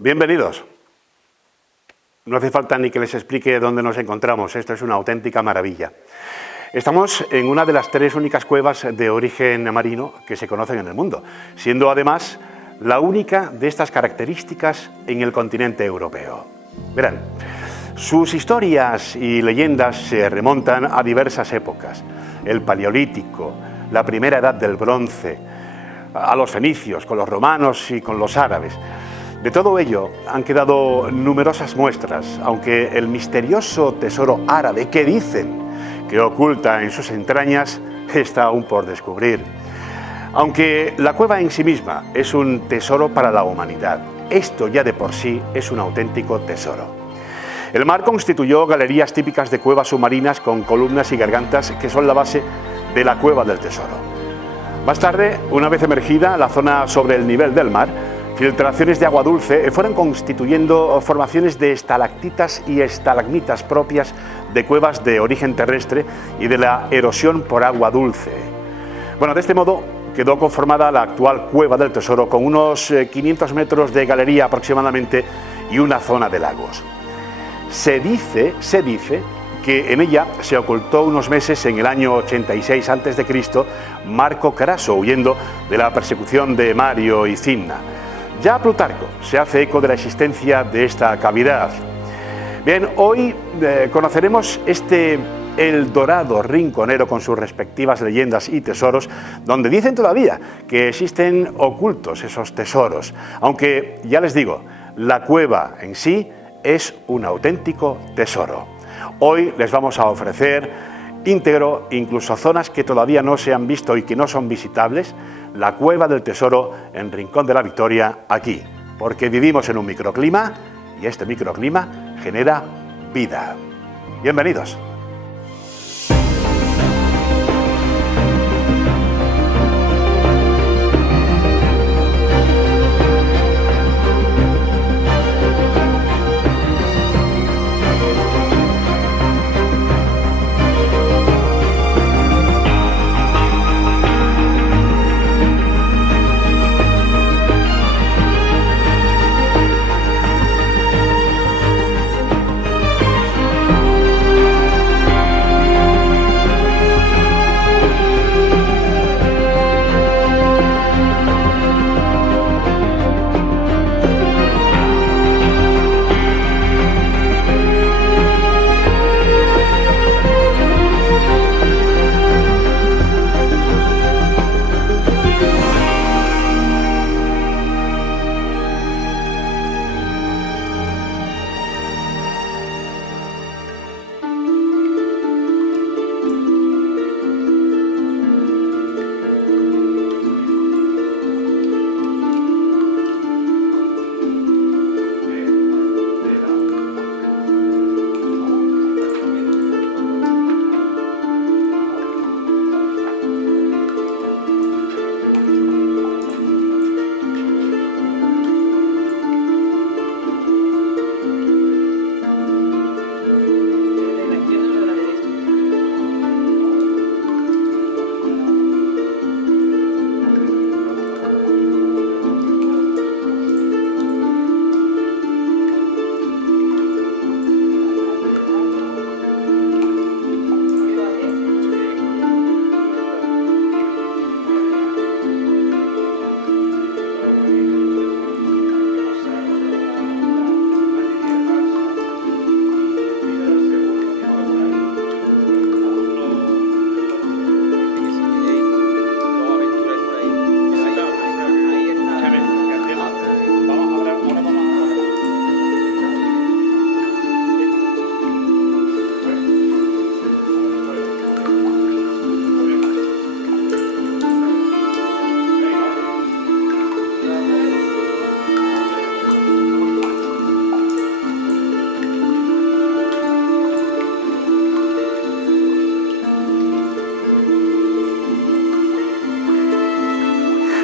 Bienvenidos. No hace falta ni que les explique dónde nos encontramos, esto es una auténtica maravilla. Estamos en una de las 3 únicas cuevas de origen marino que se conocen en el mundo, siendo además la única de estas características en el continente europeo. Verán, sus historias y leyendas se remontan a diversas épocas: el Paleolítico, la primera edad del bronce, a los fenicios, con los romanos y con los árabes. De todo ello han quedado numerosas muestras, aunque el misterioso tesoro árabe que dicen que oculta en sus entrañas está aún por descubrir. Aunque la cueva en sí misma es un tesoro para la humanidad, esto ya de por sí es un auténtico tesoro. El mar constituyó galerías típicas de cuevas submarinas con columnas y gargantas que son la base de la cueva del tesoro. Más tarde, una vez emergida la zona sobre el nivel del mar, filtraciones de agua dulce fueron constituyendo formaciones de estalactitas y estalagmitas propias de cuevas de origen terrestre y de la erosión por agua dulce. Bueno, de este modo quedó conformada la actual Cueva del Tesoro, con unos 500 metros de galería aproximadamente y una zona de lagos. Se dice que en ella se ocultó unos meses, en el año 86 a.C., Marco Craso, huyendo de la persecución de Mario y Cinna. Ya Plutarco se hace eco de la existencia de esta cavidad. Bien, hoy conoceremos este El Dorado rinconero con sus respectivas leyendas y tesoros, donde dicen todavía que existen ocultos esos tesoros, aunque ya les digo, la cueva en sí es un auténtico tesoro. Hoy les vamos a ofrecer íntegro, incluso zonas que todavía no se han visto y que no son visitables, la Cueva del Tesoro en Rincón de la Victoria, aquí, porque vivimos en un microclima y este microclima genera vida. Bienvenidos.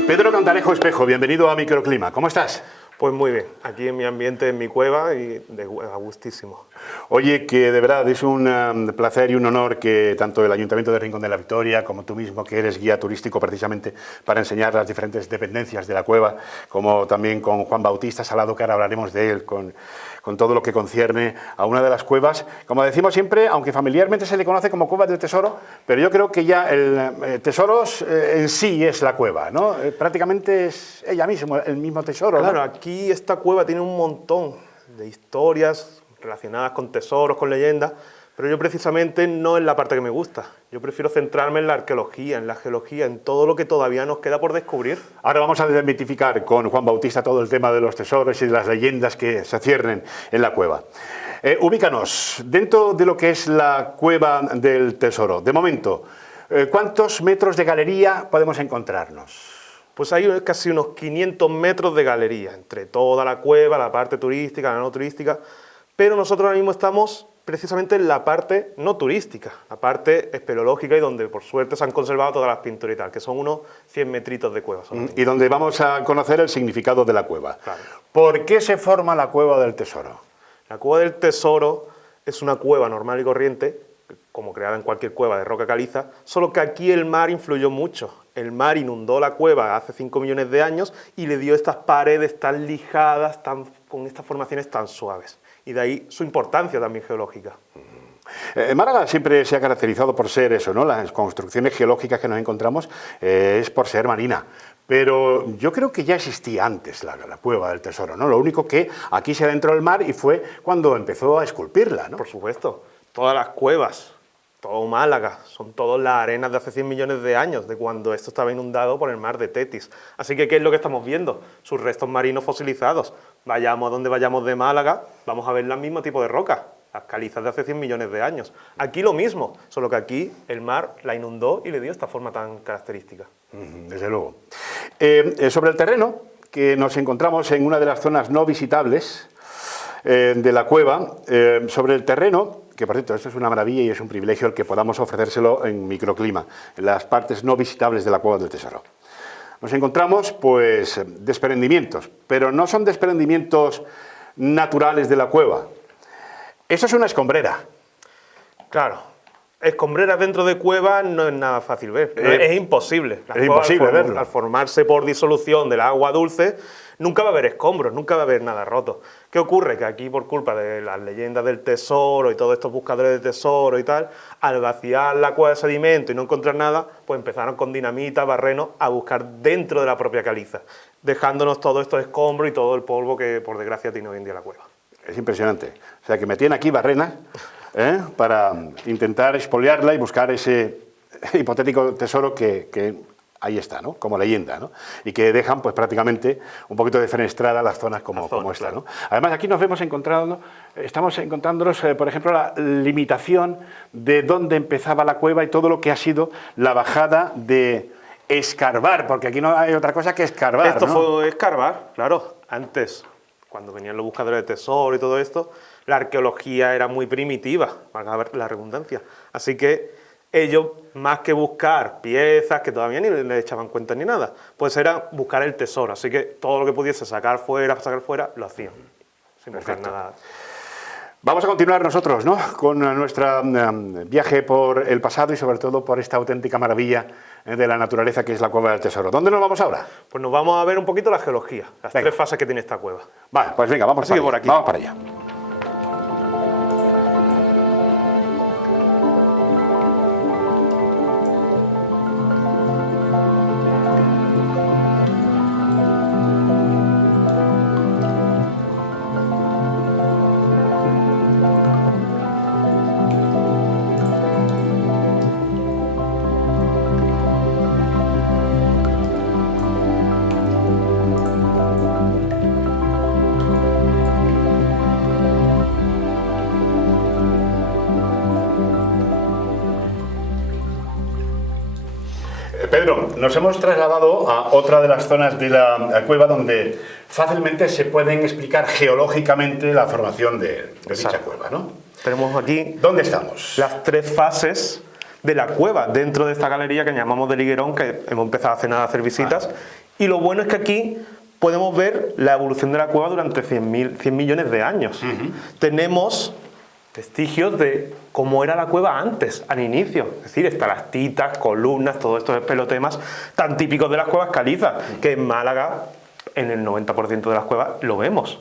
Pedro Cantarejo Espejo, bienvenido a Microclima. ¿Cómo estás? Pues muy bien, aquí en mi ambiente, en mi cueva y a gustísimo. Oye, que de verdad es un placer y un honor que tanto el Ayuntamiento de Rincón de la Victoria como tú mismo, que eres guía turístico precisamente para enseñar las diferentes dependencias de la cueva, como también con Juan Bautista Salado, que ahora hablaremos de él, con todo lo que concierne a una de las cuevas, como decimos siempre, aunque familiarmente se le conoce como Cueva del Tesoro, pero yo creo que ya el tesoros en sí es la cueva, ¿no? Prácticamente es ella misma, el mismo tesoro, Claro, ¿no? aquí esta cueva tiene un montón de historias relacionadas con tesoros, con leyendas, pero yo precisamente no es la parte que me gusta. Yo prefiero centrarme en la arqueología, en la geología, en todo lo que todavía nos queda por descubrir. Ahora vamos a desmitificar con Juan Bautista todo el tema de los tesoros y de las leyendas que se ciernen en la cueva. Ubícanos dentro de lo que es la Cueva del Tesoro. De momento, ¿cuántos metros de galería podemos encontrarnos? Pues hay casi unos 500 metros de galería, entre toda la cueva, la parte turística, la no turística, pero nosotros ahora mismo estamos precisamente en la parte no turística, la parte espeleológica y donde por suerte se han conservado todas las pinturas y tal, que son unos 100 metritos de cueva. Y donde vamos a conocer el significado de la cueva. Claro. ¿Por qué se forma la Cueva del Tesoro? La Cueva del Tesoro es una cueva normal y corriente, como creada en cualquier cueva de roca caliza, solo que aquí el mar influyó mucho. El mar inundó la cueva hace 5 millones de años y le dio estas paredes tan lijadas, con estas formaciones tan suaves. Y de ahí su importancia también geológica. Málaga siempre se ha caracterizado por ser eso, ¿no? Las construcciones geológicas que nos encontramos es por ser marina. Pero yo creo que ya existía antes la Cueva del Tesoro, ¿no? Lo único que aquí se adentró el mar y fue cuando empezó a esculpirla, ¿no? Por supuesto, todas las cuevas, todo Málaga, son todas las arenas de hace 100 millones de años, de cuando esto estaba inundado por el mar de Tetis. Así que, ¿qué es lo que estamos viendo? Sus restos marinos fosilizados. Vayamos a donde vayamos de Málaga, vamos a ver el mismo tipo de roca, las calizas de hace 100 millones de años. Aquí lo mismo, solo que aquí el mar la inundó y le dio esta forma tan característica. Desde luego. Sobre el terreno, que nos encontramos en una de las zonas no visitables de la cueva, sobre el terreno, que por cierto, esto es una maravilla y es un privilegio el que podamos ofrecérselo en microclima, en las partes no visitables de la Cueva del Tesoro. Nos encontramos, pues, desprendimientos, pero no son desprendimientos naturales de la cueva. Eso es una escombrera. Claro, escombreras dentro de cuevas no es nada fácil ver, es imposible. Es imposible verlo. Al formarse por disolución del agua dulce, nunca va a haber escombros, nunca va a haber nada roto. ¿Qué ocurre? Que aquí, por culpa de las leyendas del tesoro y todos estos buscadores de tesoro y tal, al vaciar la cueva de sedimento y no encontrar nada, pues empezaron con dinamita, barrenos, a buscar dentro de la propia caliza, dejándonos todos estos escombros y todo el polvo que, por desgracia, tiene hoy en día la cueva. Es impresionante. O sea, que metían aquí barrenas para intentar expoliarla y buscar ese hipotético tesoro que ahí está, ¿no? Como leyenda, ¿no? Y que dejan, pues, prácticamente un poquito defenestrada las zonas como esta, ¿no? Además, aquí estamos encontrándonos, por ejemplo, la limitación de dónde empezaba la cueva y todo lo que ha sido la bajada de escarbar, porque aquí no hay otra cosa que escarbar, Esto ¿no? fue escarbar, claro. Antes, cuando venían los buscadores de tesoro y todo esto, la arqueología era muy primitiva, para la redundancia. Así que ellos, más que buscar piezas que todavía ni le echaban cuenta ni nada, pues era buscar el tesoro. Así que todo lo que pudiese sacar fuera, lo hacían, sin buscar nada. Vamos a continuar nosotros, ¿no?, con nuestro viaje por el pasado y sobre todo por esta auténtica maravilla de la naturaleza que es la Cueva del Tesoro. ¿Dónde nos vamos ahora? Pues nos vamos a ver un poquito la geología, las tres fases que tiene esta cueva. Vale, pues venga, vamos por aquí. Vamos para allá. Pedro, nos hemos trasladado a otra de las zonas de la cueva donde fácilmente se pueden explicar geológicamente la formación de dicha cueva, ¿no? Tenemos aquí... ¿Dónde estamos? Las tres fases de la cueva, dentro de esta galería que llamamos del Higuerón, que hemos empezado hace nada a hacer visitas. Y lo bueno es que aquí podemos ver la evolución de la cueva durante 100 millones de años. Tenemos vestigios de cómo era la cueva antes, al inicio. Es decir, estalactitas, columnas, todos estos espelotemas tan típicos de las cuevas calizas, que en Málaga, en el 90% de las cuevas, lo vemos.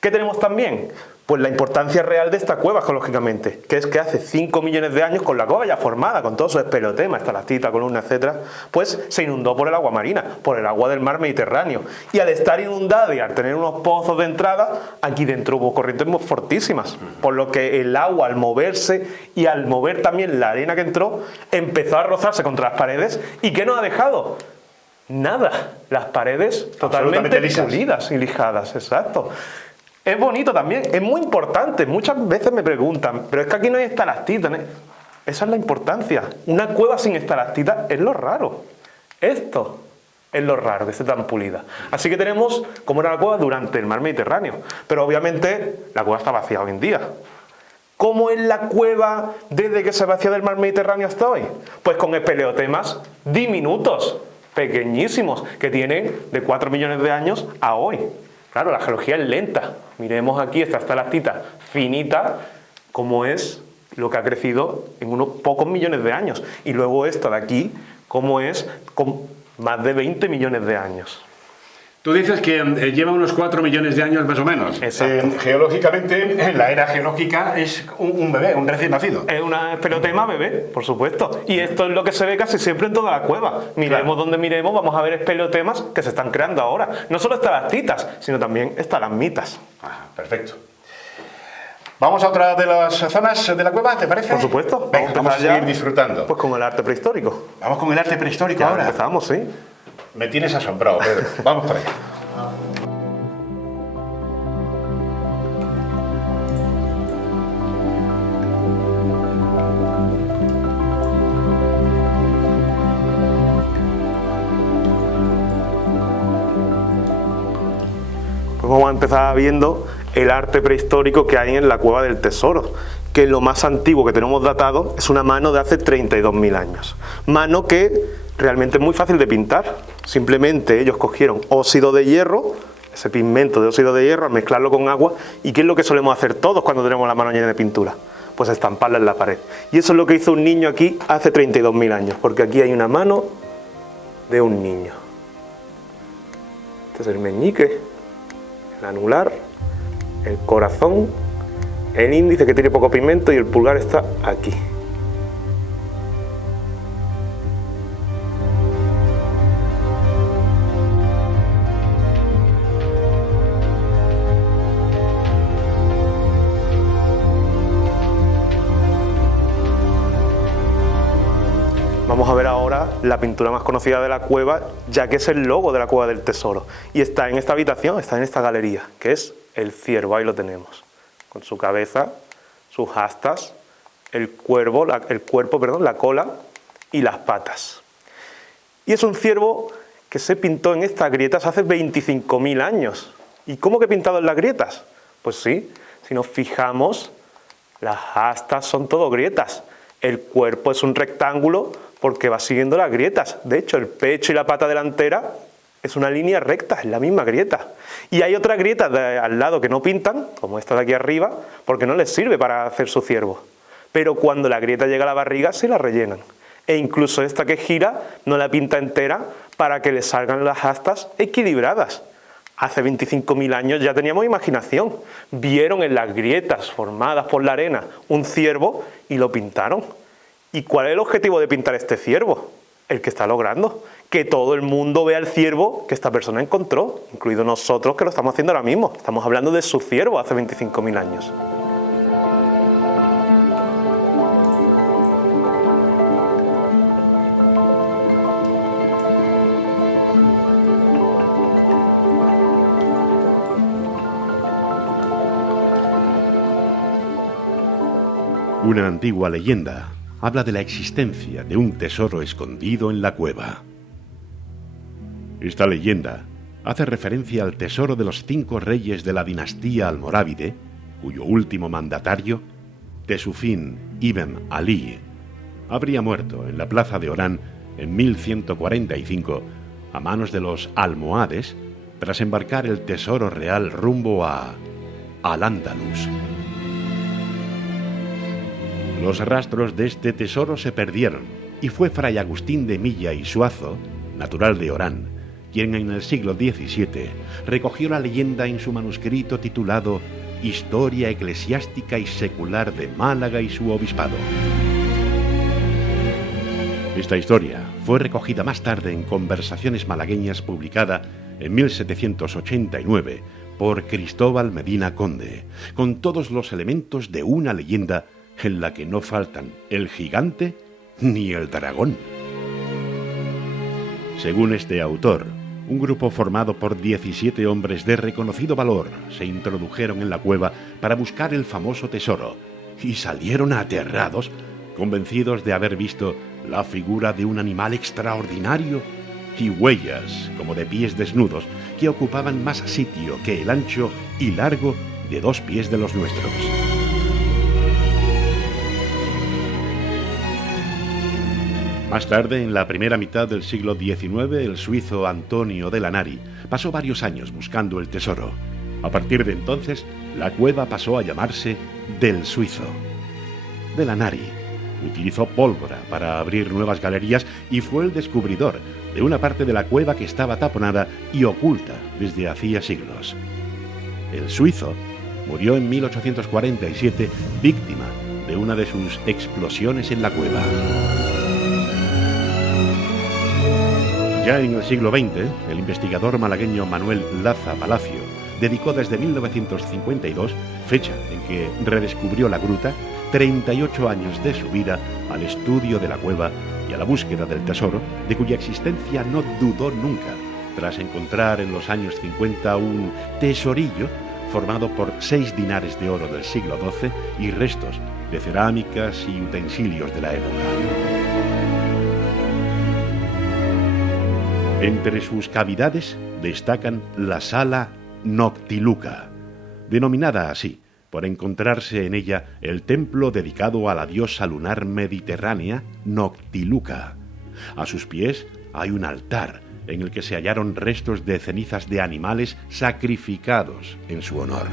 ¿Qué tenemos también? Pues la importancia real de esta cueva geológicamente, que es que hace 5 millones de años, con la cueva ya formada, con todo su espelotema, estalactita, columna, etcétera, pues se inundó por el agua marina, por el agua del mar Mediterráneo. Y al estar inundada y al tener unos pozos de entrada, aquí dentro hubo corrientes muy fortísimas, por lo que el agua, al moverse y al mover también la arena que entró, empezó a rozarse contra las paredes. ¿Y qué nos ha dejado? Nada. Las paredes totalmente pulidas y lijadas, exacto. Es bonito también, es muy importante. Muchas veces me preguntan, pero es que aquí no hay estalactitas, ¿no? Esa es la importancia. Una cueva sin estalactitas es lo raro. Esto es lo raro, que esté tan pulida. Así que tenemos cómo era la cueva durante el mar Mediterráneo. Pero obviamente la cueva está vacía hoy en día. ¿Cómo es la cueva desde que se vacía del mar Mediterráneo hasta hoy? Pues con espeleotemas diminutos, pequeñísimos, que tienen de 4 millones de años a hoy. Claro, la geología es lenta. Miremos aquí esta estalactita finita, cómo es lo que ha crecido en unos pocos millones de años. Y luego esta de aquí, cómo es con más de 20 millones de años. Tú dices que lleva unos 4 millones de años más o menos. Geológicamente, en la era geológica es un bebé, un recién nacido. Es un espelotema bebé, por supuesto. Y esto es lo que se ve casi siempre en toda la cueva. Miremos donde miremos, vamos a ver espelotemas que se están creando ahora. No solo estalactitas, sino también estalagmitas. Perfecto. ¿Vamos a otra de las zonas de la cueva, te parece? Por supuesto. Venga, vamos a seguir disfrutando. Pues con el arte prehistórico. Vamos con el arte prehistórico Ya ahora. empezamos, sí. Me tienes asombrado, Pedro. Vamos para allá. Pues vamos a empezar viendo el arte prehistórico que hay en la Cueva del Tesoro, que lo más antiguo que tenemos datado es una mano de hace 32.000 años. Mano que realmente es muy fácil de pintar. Simplemente ellos cogieron óxido de hierro, ese pigmento de óxido de hierro, al mezclarlo con agua. ¿Y qué es lo que solemos hacer todos cuando tenemos la mano llena de pintura? Pues estamparla en la pared. Y eso es lo que hizo un niño aquí hace 32.000 años, porque aquí hay una mano de un niño. Este es el meñique, el anular, el corazón, el índice que tiene poco pigmento y el pulgar está aquí. Vamos a ver ahora la pintura más conocida de la cueva, ya que es el logo de la Cueva del Tesoro. Y está en esta habitación, está en esta galería, que es el ciervo, ahí lo tenemos. Con su cabeza, sus astas, el cuerpo, la cola y las patas. Y es un ciervo que se pintó en estas grietas hace 25.000 años. ¿Y cómo que pintado en las grietas? Pues sí, si nos fijamos, las astas son todo grietas. El cuerpo es un rectángulo porque va siguiendo las grietas. De hecho, el pecho y la pata delantera es una línea recta, es la misma grieta. Y hay otras grietas al lado que no pintan, como esta de aquí arriba, porque no les sirve para hacer su ciervo. Pero cuando la grieta llega a la barriga, sí la rellenan. E incluso esta que gira, no la pinta entera para que le salgan las astas equilibradas. Hace 25.000 años ya teníamos imaginación. Vieron en las grietas formadas por la arena un ciervo y lo pintaron. ¿Y cuál es el objetivo de pintar este ciervo? El que está logrando. Que todo el mundo vea el ciervo que esta persona encontró, incluido nosotros que lo estamos haciendo ahora mismo. Estamos hablando de su ciervo hace 25.000 años. Una antigua leyenda habla de la existencia de un tesoro escondido en la cueva. Esta leyenda hace referencia al tesoro de los 5 reyes de la dinastía almorávide, cuyo último mandatario, Tesufin Ibn Ali, habría muerto en la plaza de Orán en 1145 a manos de los almohades tras embarcar el tesoro real rumbo a Al-Ándalus. Los rastros de este tesoro se perdieron y fue Fray Agustín de Milla y Suazo, natural de Orán, quien en el siglo XVII recogió la leyenda en su manuscrito titulado Historia eclesiástica y secular de Málaga y su obispado. Esta historia fue recogida más tarde en Conversaciones malagueñas, publicada en 1789 por Cristóbal Medina Conde, con todos los elementos de una leyenda en la que no faltan el gigante ni el dragón. Según este autor, un grupo formado por 17 hombres de reconocido valor se introdujeron en la cueva para buscar el famoso tesoro y salieron aterrados, convencidos de haber visto la figura de un animal extraordinario y huellas, como de pies desnudos, que ocupaban más sitio que el ancho y largo de 2 pies de los nuestros. Más tarde, en la primera mitad del siglo XIX, el suizo Antonio de Lanari pasó varios años buscando el tesoro. A partir de entonces, la cueva pasó a llamarse del Suizo. De Lanari utilizó pólvora para abrir nuevas galerías y fue el descubridor de una parte de la cueva que estaba taponada y oculta desde hacía siglos. El suizo murió en 1847 víctima de una de sus explosiones en la cueva. Ya en el siglo XX, el investigador malagueño Manuel Laza Palacio dedicó desde 1952, fecha en que redescubrió la gruta, 38 años de su vida al estudio de la cueva y a la búsqueda del tesoro, de cuya existencia no dudó nunca, tras encontrar en los años 50 un tesorillo formado por 6 dinares de oro del siglo XII y restos de cerámicas y utensilios de la época. Entre sus cavidades destacan la sala Noctiluca, denominada así por encontrarse en ella el templo dedicado a la diosa lunar mediterránea Noctiluca. A sus pies hay un altar en el que se hallaron restos de cenizas de animales sacrificados en su honor.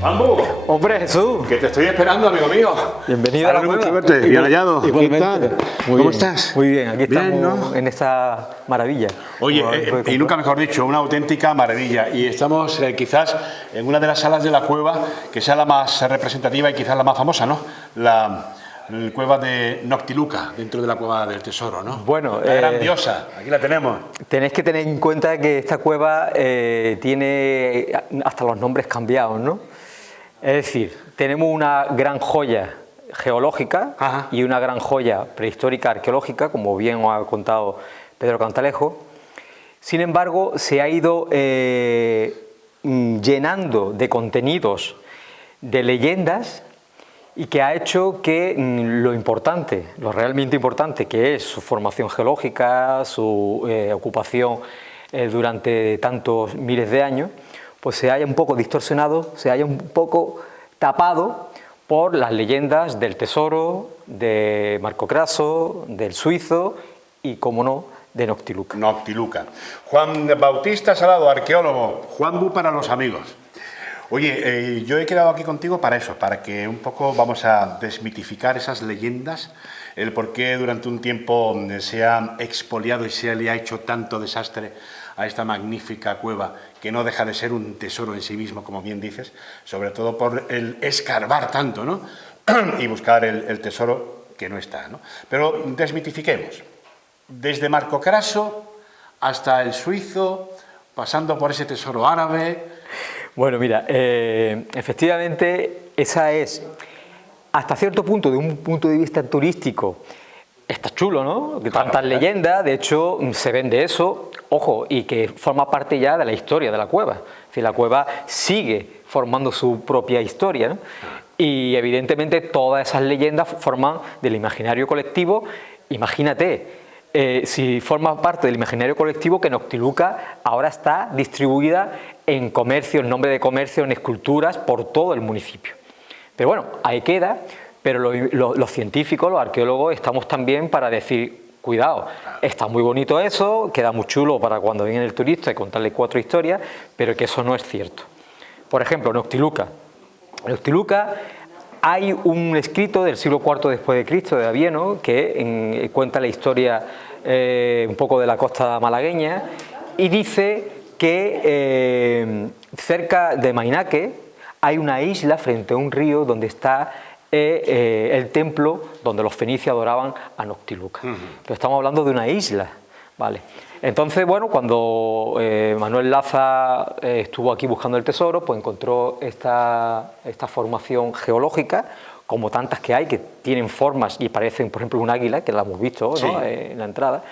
¡Juanbu! ¡Hombre, Jesús! Que te estoy esperando, amigo mío. Bienvenido a la cueva. Bien hallado. Igualmente. ¿Qué tal? ¿Cómo estás? Muy bien, aquí Bien, estamos, ¿no? en esta maravilla. Oye, y nunca mejor dicho, una auténtica maravilla. Y estamos quizás en una de las salas de la cueva que sea la más representativa y quizás la más famosa, ¿no? La cueva de Noctiluca, dentro de la cueva del tesoro, ¿no? Bueno, la grandiosa, aquí la tenemos. Tenéis que tener en cuenta que esta cueva tiene hasta los nombres cambiados, ¿no? Es decir, tenemos una gran joya geológica. Ajá. Y una gran joya prehistórica arqueológica, como bien os ha contado Pedro Cantalejo. Sin embargo, se ha ido llenando de contenidos, de leyendas, y que ha hecho que lo importante, lo realmente importante, que es su formación geológica, su ocupación durante tantos miles de años, pues se haya un poco distorsionado, se haya un poco tapado por las leyendas del tesoro, de Marco Craso, del suizo y, como no, de Noctiluca. Noctiluca. Juan Bautista Salado, arqueólogo. Juanbu para los amigos. Oye, yo he quedado aquí contigo para eso, para que un poco vamos a desmitificar esas leyendas, el por qué durante un tiempo se ha expoliado y se le ha hecho tanto desastre a esta magnífica cueva, que no deja de ser un tesoro en sí mismo, como bien dices, sobre todo por el escarbar tanto, ¿no? Y buscar el tesoro que no está, ¿no? Pero desmitifiquemos. Desde Marco Craso hasta el suizo, pasando por ese tesoro árabe. Bueno, mira, efectivamente esa es, hasta cierto punto, de un punto de vista turístico, está chulo, ¿no? Tantas leyendas, de hecho se vende eso, ojo, y que forma parte ya de la historia de la cueva. Es decir, la cueva sigue formando su propia historia, ¿no? Y evidentemente todas esas leyendas forman del imaginario colectivo. Imagínate, si forma parte del imaginario colectivo, que Noctiluca ahora está distribuida en comercio, en nombre de comercio, en esculturas, por todo el municipio. Pero bueno, ahí queda. Pero los científicos, los arqueólogos, estamos también para decir, cuidado, está muy bonito eso, queda muy chulo para cuando viene el turista y contarle 4 historias, pero que eso no es cierto. Por ejemplo, Noctiluca. En Noctiluca hay un escrito del siglo IV después de Cristo, de Avieno, que cuenta la historia un poco de la costa malagueña y dice que cerca de Mainaque hay una isla frente a un río donde está el templo donde los fenicios adoraban a Noctiluca. Pero estamos hablando de una isla, ¿vale? Entonces, bueno, cuando Manuel Laza estuvo aquí buscando el tesoro, pues encontró esta formación geológica, como tantas que hay, que tienen formas y parecen, por ejemplo, un águila, que la hemos visto, ¿no? Sí. En la entrada.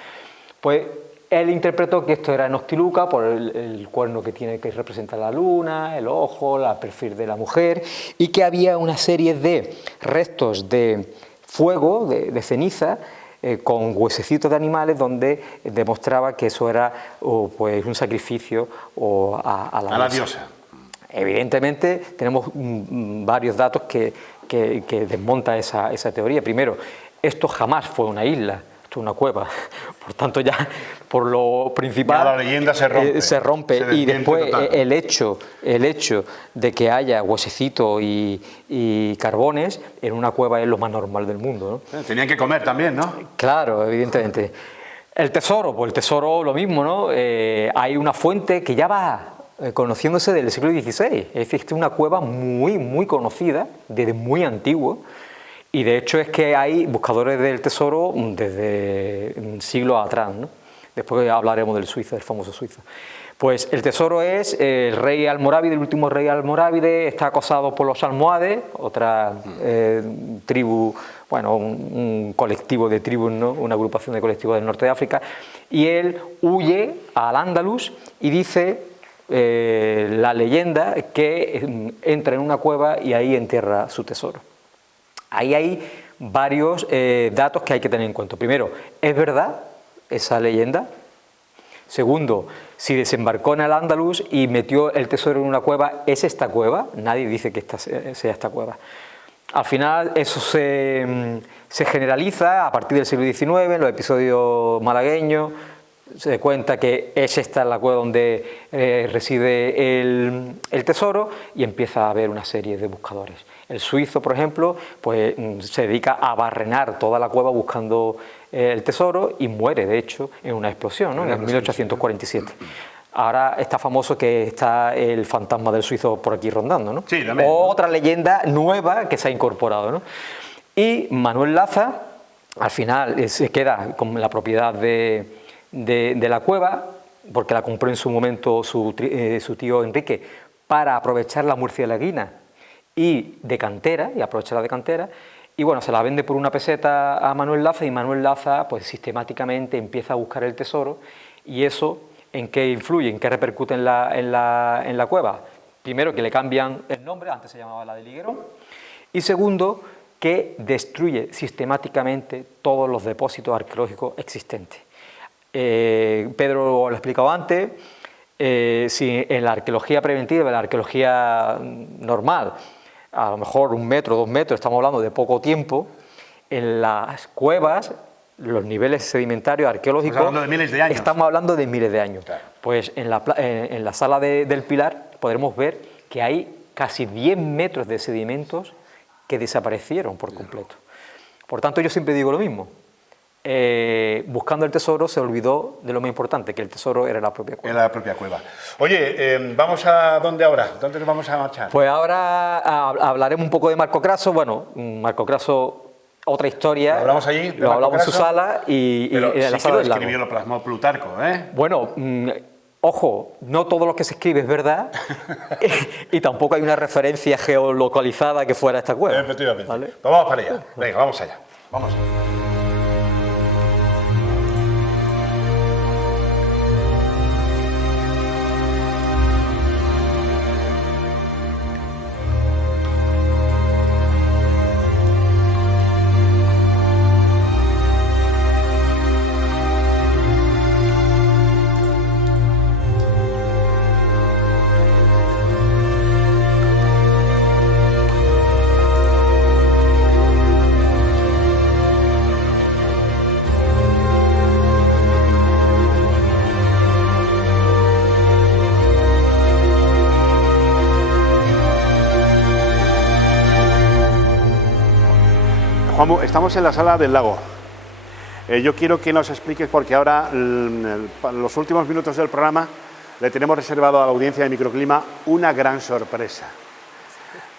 Pues él interpretó que esto era Noctiluca por el cuerno que tiene, que representar la luna, el ojo, el perfil de la mujer, y que había una serie de restos de fuego, de ceniza, con huesecitos de animales, donde demostraba que eso era pues un sacrificio a la diosa. Evidentemente tenemos varios datos que desmontan esa teoría. Primero, esto jamás fue una isla, esto es una cueva, por tanto ya por lo principal ya la leyenda se rompe. Y después el hecho de que haya huesecitos y carbones en una cueva es lo más normal del mundo, ¿no? Tenían que comer también, ¿no? Claro, evidentemente. El tesoro, pues el tesoro lo mismo, ¿no? Hay una fuente que ya va conociéndose del siglo XVI, es decir, es una cueva muy conocida, desde muy antiguo. Y de hecho es que hay buscadores del tesoro desde siglos atrás, ¿no? Después hablaremos del suizo, del famoso suizo. Pues el tesoro es el rey almorávide, el último rey almorávide, está acosado por los almohades, otra tribu, bueno, un colectivo de tribus, ¿no? Una agrupación de colectivos del norte de África, y él huye al Andalus y dice la leyenda que entra en una cueva y ahí entierra su tesoro. Ahí hay varios datos que hay que tener en cuenta. Primero, ¿es verdad esa leyenda? Segundo, si desembarcó en el Andalus y metió el tesoro en una cueva, ¿es esta cueva? Nadie dice que sea esta cueva. Al final eso se generaliza a partir del siglo XIX, en los episodios malagueños, se cuenta que es esta la cueva donde reside el tesoro y empieza a haber una serie de buscadores. El suizo, por ejemplo, pues se dedica a barrenar toda la cueva buscando el tesoro y muere, de hecho, en una explosión, ¿no? En 1847. Ahora está famoso que está el fantasma del suizo por aquí rondando, ¿no? Sí, también. Otra leyenda nueva que se ha incorporado, ¿no? Y Manuel Laza, al final, se queda con la propiedad de la cueva, porque la compró en su momento su tío Enrique, para aprovechar la murcielaguina y de cantera, y aprovecharla de cantera, y bueno, se la vende por una peseta a Manuel Laza, y Manuel Laza pues sistemáticamente empieza a buscar el tesoro. Y eso, ¿en qué influye? ¿En qué repercute en la cueva? Primero, que le cambian el nombre, antes se llamaba la de Liguero, y segundo, que destruye sistemáticamente todos los depósitos arqueológicos existentes. Pedro lo ha explicado antes, si en la arqueología preventiva, en la arqueología normal, a lo mejor 1 metro, 2 metros, estamos hablando de poco tiempo, en las cuevas, los niveles sedimentarios arqueológicos, estamos hablando de miles de años. Estamos hablando de miles de años. Claro. Pues en la sala del Pilar podremos ver que hay casi 10 metros de sedimentos que desaparecieron por completo. Por tanto, yo siempre digo lo mismo. Buscando el tesoro se olvidó de lo más importante, que el tesoro era la propia cueva. Era la propia cueva. Oye, ¿vamos a dónde ahora? ¿Dónde nos vamos a marchar? Pues ahora hablaremos un poco de Marco Craso. Bueno, Marco Craso, otra historia. ¿Lo hablamos allí? Lo hablamos en su sala y Pero en la sí sala que del lo lago. escribió, lo plasmó Plutarco, ¿eh? Bueno, ojo, no todo lo que se escribe es verdad y tampoco hay una referencia geolocalizada que fuera esta cueva. Efectivamente. ¿Vale? Pues vamos para allá. Venga, vamos allá. Vamos. Estamos en la sala del lago. Yo quiero que nos expliques, porque ahora, los últimos minutos del programa, le tenemos reservado a la audiencia de Microclima una gran sorpresa.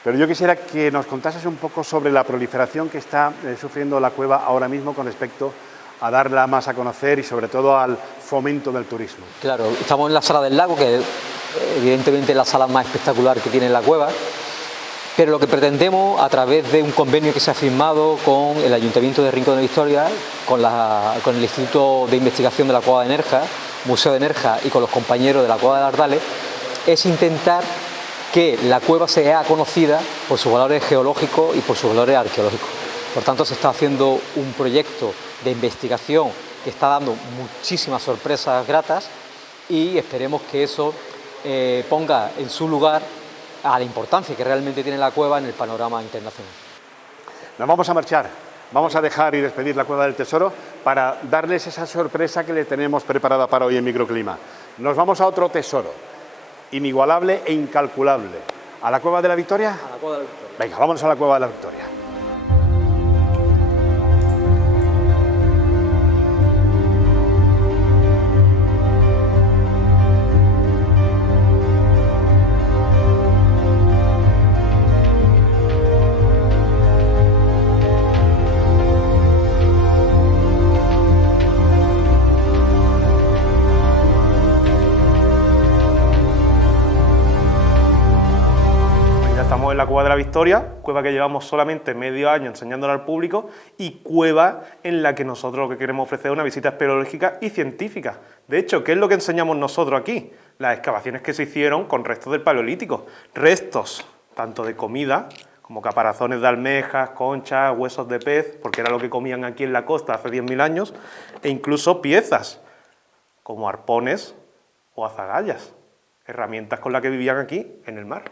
Pero yo quisiera que nos contases un poco sobre la proliferación que está sufriendo la cueva ahora mismo con respecto a darla más a conocer y sobre todo al fomento del turismo. Claro, estamos en la sala del lago, que evidentemente es la sala más espectacular que tiene la cueva, pero lo que pretendemos, a través de un convenio que se ha firmado con el Ayuntamiento de Rincón de la Historia, con el Instituto de Investigación de la Cueva de Nerja, Museo de Nerja, y con los compañeros de la Cueva de Ardales, es intentar que la cueva sea conocida por sus valores geológicos y por sus valores arqueológicos. Por tanto, se está haciendo un proyecto de investigación que está dando muchísimas sorpresas gratas, y esperemos que eso ponga en su lugar a la importancia que realmente tiene la cueva en el panorama internacional. Nos vamos a marchar, vamos a dejar y despedir la Cueva del Tesoro para darles esa sorpresa que le tenemos preparada para hoy en Microclima. Nos vamos a otro tesoro, inigualable e incalculable. ¿A la Cueva de la Victoria? A la Cueva de la Victoria. Venga, vámonos a la Cueva de la Victoria. Estamos en la Cueva de la Victoria, cueva que llevamos solamente medio año enseñándola al público, y cueva en la que nosotros lo que queremos ofrecer es una visita espeleológica y científica. De hecho, ¿qué es lo que enseñamos nosotros aquí? Las excavaciones que se hicieron con restos del Paleolítico. Restos tanto de comida, como caparazones de almejas, conchas, huesos de pez, porque era lo que comían aquí en la costa hace 10.000 años, e incluso piezas, como arpones o azagallas, herramientas con las que vivían aquí en el mar.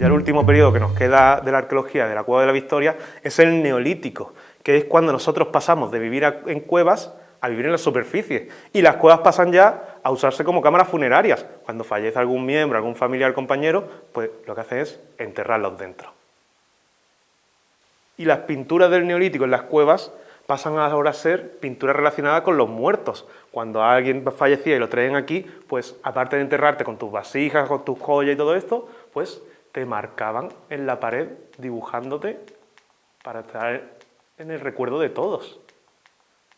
El último periodo que nos queda de la arqueología de la Cueva de la Victoria es el Neolítico, que es cuando nosotros pasamos de vivir en cuevas a vivir en la superficie, y las cuevas pasan ya a usarse como cámaras funerarias. Cuando fallece algún miembro, algún familiar, compañero, pues lo que hacen es enterrarlos dentro. Y las pinturas del Neolítico en las cuevas pasan ahora a ser pinturas relacionadas con los muertos. Cuando alguien fallecía y lo traen aquí, pues aparte de enterrarte con tus vasijas, con tus joyas y todo esto, pues te marcaban en la pared dibujándote para estar en el recuerdo de todos.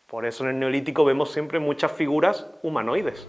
Por eso en el Neolítico vemos siempre muchas figuras humanoides.